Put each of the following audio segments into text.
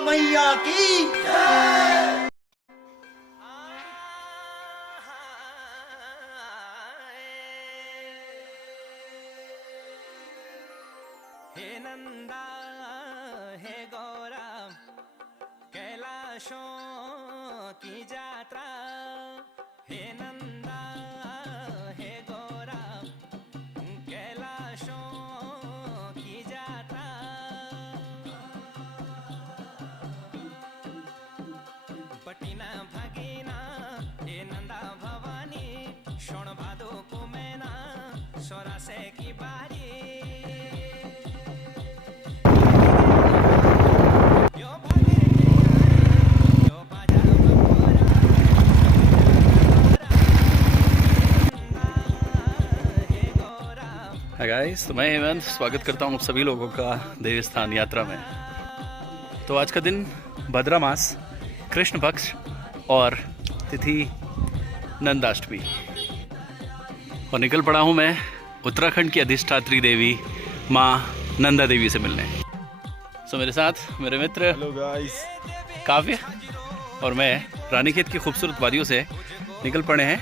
मैया की जय। हे नंदा हे गौरा कैलाशों की यात्रा, हे नंदा हे गौरा कैलाशों की यात्रा। बटीना भगीना हे नंदा भवानी, शोण भादो को मैना सोरा से की बारी। हाय गाइस, तो मैं हेमंत स्वागत करता हूँ आप सभी लोगों का देवी स्थान यात्रा में। तो आज का दिन भद्रा मास, कृष्ण पक्ष और तिथि नंदाष्टमी, और निकल पड़ा हूँ मैं उत्तराखंड की अधिष्ठात्री देवी माँ नंदा देवी से मिलने। सो मेरे साथ मेरे मित्र हेलो गाइस, काव्य और मैं रानीखेत की खूबसूरत वादियों से निकल पड़े हैं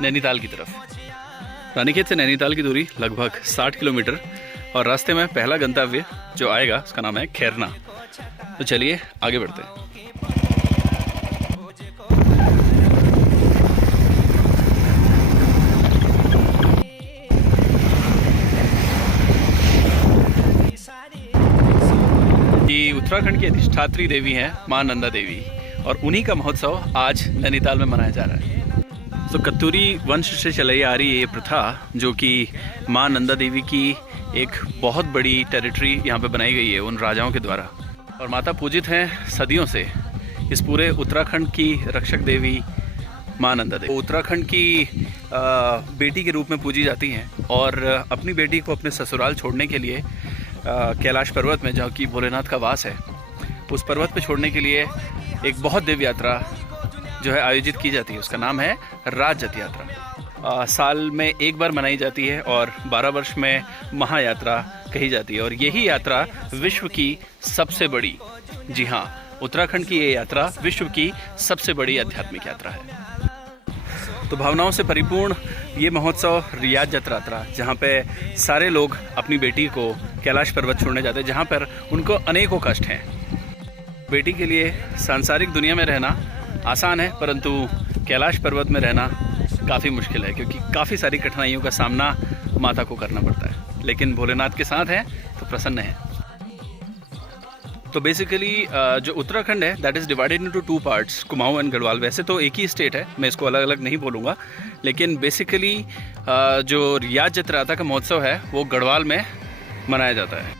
नैनीताल की तरफ। रानीखेत से नैनीताल की दूरी लगभग 60 किलोमीटर, और रास्ते में पहला गंतव्य जो आएगा उसका नाम है खैरना। तो चलिए आगे बढ़ते हैं। ये उत्तराखंड की अधिष्ठात्री देवी हैं माँ नंदा देवी, और उन्हीं का महोत्सव आज नैनीताल में मनाया जा रहा है। तो कत्तूरी वंश से चलाई आ रही है ये प्रथा, जो कि माँ नंदा देवी की एक बहुत बड़ी टेरिटरी यहाँ पे बनाई गई है उन राजाओं के द्वारा, और माता पूजित हैं सदियों से इस पूरे उत्तराखंड की रक्षक देवी माँ नंदा देवी। उत्तराखंड की बेटी के रूप में पूजी जाती हैं, और अपनी बेटी को अपने ससुराल छोड़ने के लिए कैलाश पर्वत में, जहाँ की भोलेनाथ का वास है, उस पर्वत पे छोड़ने के लिए एक बहुत दिव्य यात्रा जो है आयोजित की जाती है। उसका नाम है राज रथ यात्रा। साल में एक बार मनाई जाती है और 12 वर्ष में महायात्रा कही जाती है, और यही यात्रा विश्व की सबसे बड़ी, जी हाँ, उत्तराखंड की ये यात्रा विश्व की सबसे बड़ी आध्यात्मिक यात्रा है। तो भावनाओं से परिपूर्ण ये महोत्सव रियाज रथ यात्रा, जहाँ पे सारे लोग अपनी बेटी को कैलाश पर्वत छोड़ने जाते हैं, जहाँ पर उनको अनेकों कष्ट हैं। बेटी के लिए सांसारिक दुनिया में रहना आसान है, परंतु कैलाश पर्वत में रहना काफ़ी मुश्किल है, क्योंकि काफ़ी सारी कठिनाइयों का सामना माता को करना पड़ता है। लेकिन भोलेनाथ के साथ हैं तो प्रसन्न है। तो बेसिकली जो उत्तराखंड है that is divided into 2 parts, Kumaon and Garhwal. वैसे तो एक ही स्टेट है, मैं इसको अलग अलग नहीं बोलूँगा, लेकिन बेसिकली जो रियाज रथ यात्रा का महोत्सव है वो गढ़वाल में मनाया जाता है,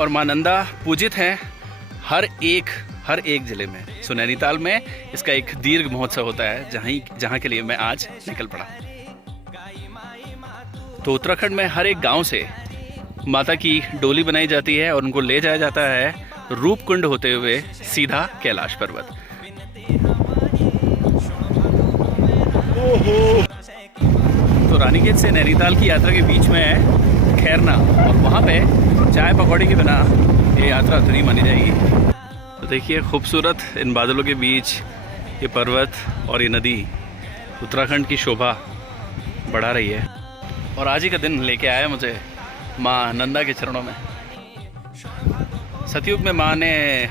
और माँ नंदा पूजित हैं हर एक ज़िले में। सो नैनीताल में इसका एक दीर्घ महोत्सव होता है, जहाँ के लिए मैं आज निकल पड़ा। तो उत्तराखंड में हर एक गांव से माता की डोली बनाई जाती है, और उनको ले जाया जाता है रूपकुंड होते हुए सीधा कैलाश पर्वत। तो रानीखेत से नैनीताल की यात्रा के बीच में है खैरना, और वहाँ पे चाय पकौड़े के बिना ये यात्रा अधूरी मानी जाएगी। तो देखिए खूबसूरत इन बादलों के बीच ये पर्वत और ये नदी उत्तराखंड की शोभा बढ़ा रही है, और आज ही का दिन लेके आया मुझे माँ नंदा के चरणों में। सतयुग में माँ ने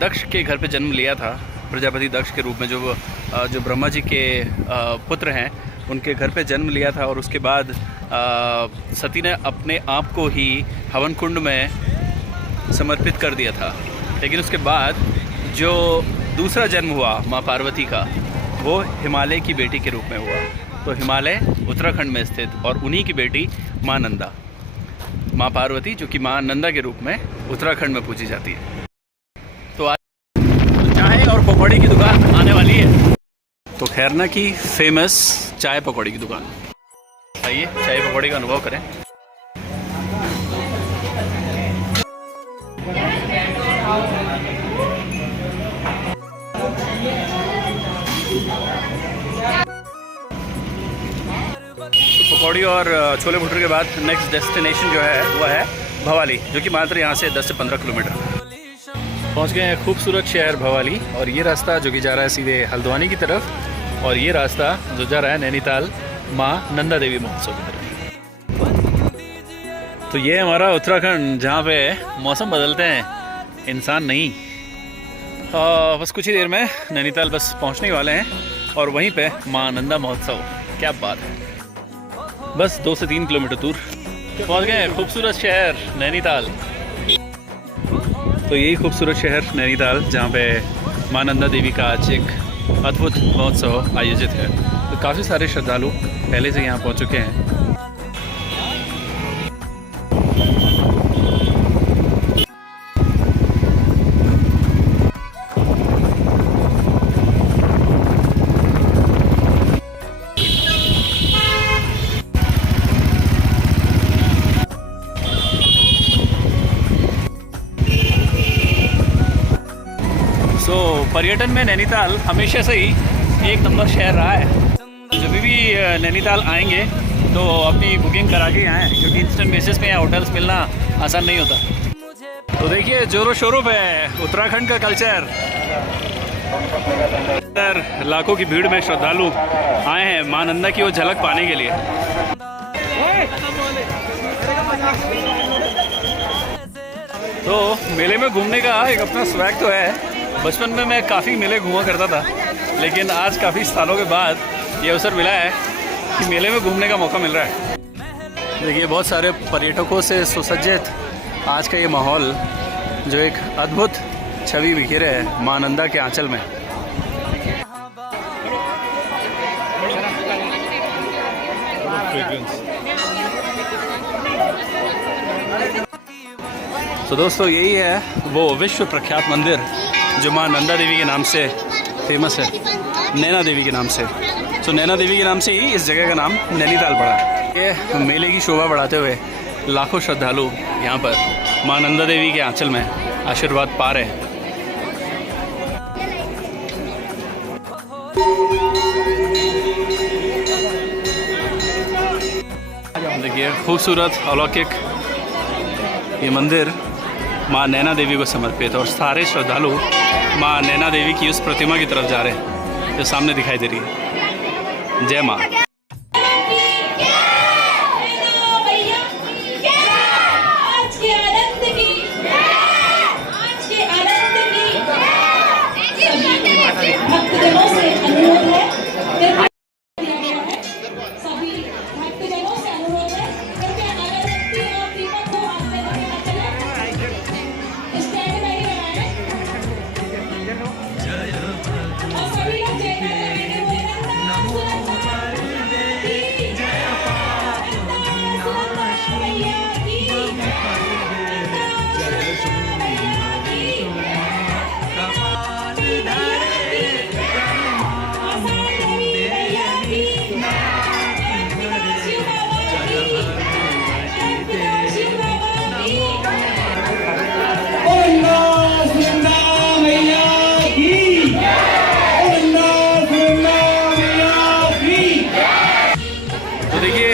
दक्ष के घर पे जन्म लिया था, प्रजापति दक्ष के रूप में, जो ब्रह्मा जी के पुत्र हैं, उनके घर पे जन्म लिया था। और उसके बाद सती ने अपने आप को ही हवन कुंड में समर्पित कर दिया था। लेकिन उसके बाद जो दूसरा जन्म हुआ माँ पार्वती का, वो हिमालय की बेटी के रूप में हुआ। तो हिमालय उत्तराखंड में स्थित, और उन्हीं की बेटी माँ नंदा, माँ पार्वती, जो कि माँ नंदा के रूप में उत्तराखंड में पूजी जाती है। तो आज चाय और पकौड़े की दुकान आने वाली है। तो खैरना की फेमस चाय पकौड़े की दुकान, आइए चाय पकौड़े का अनुभव करें। तो पकौड़ी और छोले भटूरे के बाद नेक्स्ट डेस्टिनेशन जो है वो है भवाली, जो कि मात्र यहाँ से 10 से 15 किलोमीटर। पहुंच गए हैं खूबसूरत शहर भवाली, और ये रास्ता जो कि जा रहा है सीधे हल्द्वानी की तरफ, और ये रास्ता जो जा रहा है नैनीताल माँ नंदा देवी महोत्सव की तरफ। तो ये हमारा उत्तराखंड जहाँ पे मौसम बदलते हैं, इंसान नहीं। बस कुछ ही देर में नैनीताल बस पहुँचने वाले हैं, और वहीं पे माँ नंदा महोत्सव। क्या बात है, बस 2 से 3 किलोमीटर दूर पहुँच गए हैं खूबसूरत शहर नैनीताल। तो यही खूबसूरत शहर नैनीताल जहाँ पे माँ नंदा देवी का आज एक अद्भुत महोत्सव आयोजित है। तो काफ़ी सारे श्रद्धालु पहले से यहाँ पहुँच चुके हैं। तो पर्यटन में नैनीताल हमेशा से ही एक नंबर शहर रहा है। जब भी नैनीताल आएंगे तो अपनी बुकिंग करा के आएँ, क्योंकि इंस्टेंट बेसिस पे यहाँ होटल्स मिलना आसान नहीं होता। तो देखिए जोरों शोरों पे उत्तराखंड का कल्चर। लाखों की भीड़ में श्रद्धालु आए हैं माँ नंदा की वो झलक पाने के लिए। तो मेले में घूमने का एक अपना स्वैग तो है। बचपन में मैं काफ़ी मेले घूमा करता था, लेकिन आज काफ़ी सालों के बाद ये अवसर मिला है कि मेले में घूमने का मौका मिल रहा है। देखिए बहुत सारे पर्यटकों से सुसज्जित आज का ये माहौल, जो एक अद्भुत छवि बिखेरे है माँ नंदा के आंचल में। तो दोस्तों यही है वो विश्व प्रख्यात मंदिर जो माँ नंदा देवी के नाम से फेमस है, नैना देवी के नाम से। तो नैना देवी के नाम से ही इस जगह का नाम नैनीताल पड़ा। ये मेले की शोभा बढ़ाते हुए लाखों श्रद्धालु यहाँ पर माँ नंदा देवी के आंचल में आशीर्वाद पा रहे हैं। देखिए खूबसूरत अलौकिक ये मंदिर माँ नैना देवी को समर्पित, और सारे श्रद्धालु माँ नैना देवी की उस प्रतिमा की तरफ जा रहे हैं जो सामने दिखाई दे रही है। जय माँ।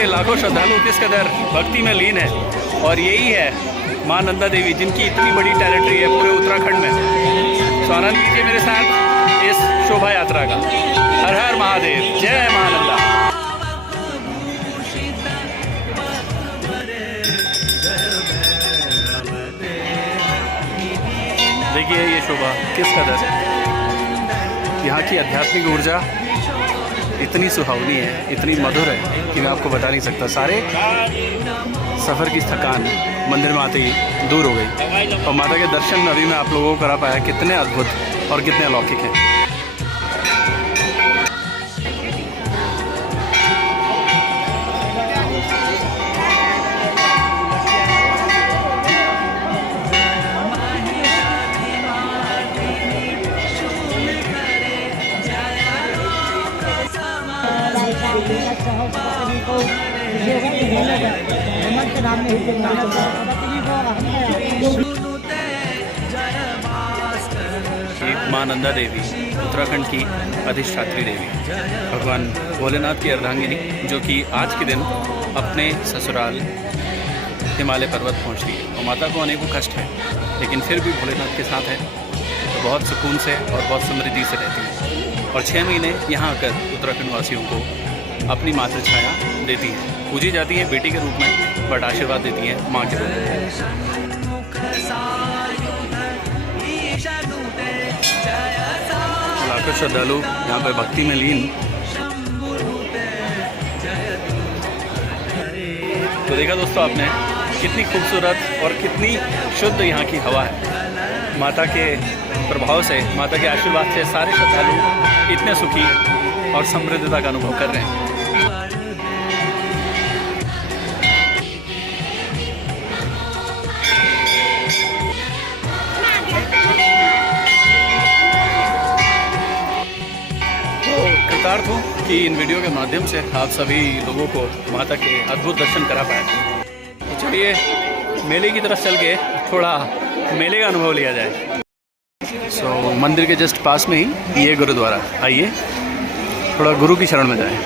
लाखों श्रद्धालु किस कदर भक्ति में लीन है, और यही है माँ नंदा देवी जिनकी इतनी बड़ी टेरिटरी है पूरे उत्तराखंड में। तो आनंद लीजिए मेरे साथ इस शोभा यात्रा का। हर हर महादेव, जय माँ नंदा। देखिए ये शोभा किस कदर, यहाँ की आध्यात्मिक ऊर्जा इतनी सुहावनी है, इतनी मधुर है कि मैं आपको बता नहीं सकता। सारे सफ़र की थकान मंदिर में आते ही दूर हो गई, और माता के दर्शन अभी मैं आप लोगों को करा पाया कितने अद्भुत और कितने अलौकिक हैं। माँ नंदा देवी उत्तराखंड की अधिष्ठात्री देवी, भगवान भोलेनाथ की अर्धांगिनी, जो कि आज के दिन अपने ससुराल हिमालय पर्वत पहुँच रही है। और माता को अनेकों कष्ट है, लेकिन फिर भी भोलेनाथ के साथ है तो बहुत सुकून से और बहुत समृद्धि से रहती हैं और 6 महीने यहाँ आकर उत्तराखंड वासियों को अपनी मातृ छाया देती हैं। पूजी जाती हैं बेटी के रूप में, बट आशीर्वाद देती हैं माँ के रूप में। लाखों श्रद्धालु यहाँ पर भक्ति में लीन। तो देखा दोस्तों आपने कितनी खूबसूरत और कितनी शुद्ध यहाँ की हवा है। माता के प्रभाव से, माता के आशीर्वाद से सारे श्रद्धालु इतने सुखी और समृद्धता का अनुभव कर रहे हैं। तो कृतार्थ हूँ कि इन वीडियो के माध्यम से आप सभी लोगों को माता के अद्भुत दर्शन करा पाए। तो चलिए मेले की तरफ चल के थोड़ा मेले का अनुभव लिया जाए। सो मंदिर के जस्ट पास में ही ये गुरुद्वारा, आइए थोड़ा गुरु की शरण में जाएं।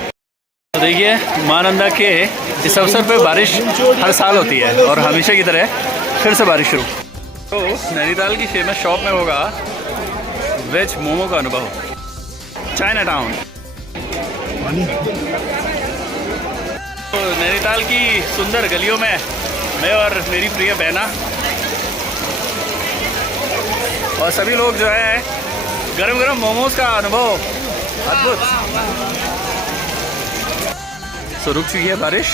तो देखिए मां नंदा के इस अवसर पर बारिश हर साल होती है और हमेशा की तरह फिर से बारिश शुरू। तो नैनीताल की फेमस शॉप में होगा वेज मोमो का अनुभव, चाइना टाउन। तो नैनीताल की सुंदर गलियों में मैं और मेरी प्रिय बहना और सभी लोग जो है गरम गरम मोमोज का अनुभव अद्भुत। तो रुक चुकी है बारिश,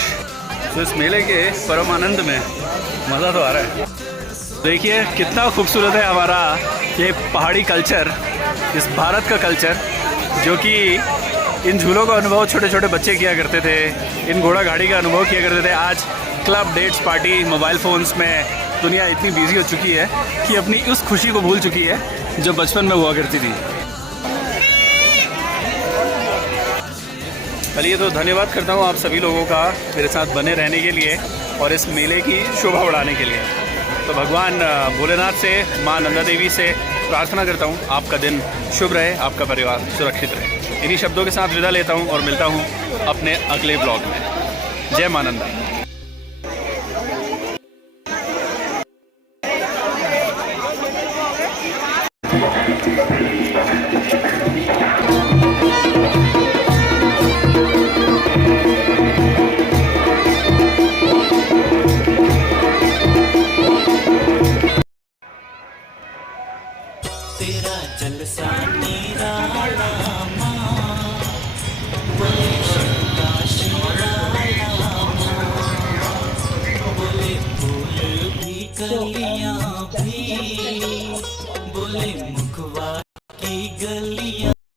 तो इस मेले के परम आनंद में मज़ा तो आ रहा है। देखिए कितना खूबसूरत है हमारा ये पहाड़ी कल्चर, इस भारत का कल्चर, जो कि इन झूलों का अनुभव छोटे छोटे बच्चे किया करते थे, इन घोड़ा गाड़ी का अनुभव किया करते थे। आज club, dates, party, mobile phones में दुनिया इतनी बिजी हो चुकी है कि अपनी उस खुशी को भूल चुकी है जो बचपन में हुआ करती थी। चलिए तो धन्यवाद करता हूँ आप सभी लोगों का मेरे साथ बने रहने के लिए और इस मेले की शोभा बढ़ाने के लिए। तो भगवान भोलेनाथ से, माँ नंदा देवी से प्रार्थना करता हूँ आपका दिन शुभ रहे, आपका परिवार सुरक्षित रहे। इन्हीं शब्दों के साथ विदा लेता हूँ और मिलता हूँ अपने अगले ब्लॉग में। जय मां नंदा। तेरा जलसा निराला बोले फूल भी कलियां भी, बोले मुखवा की गली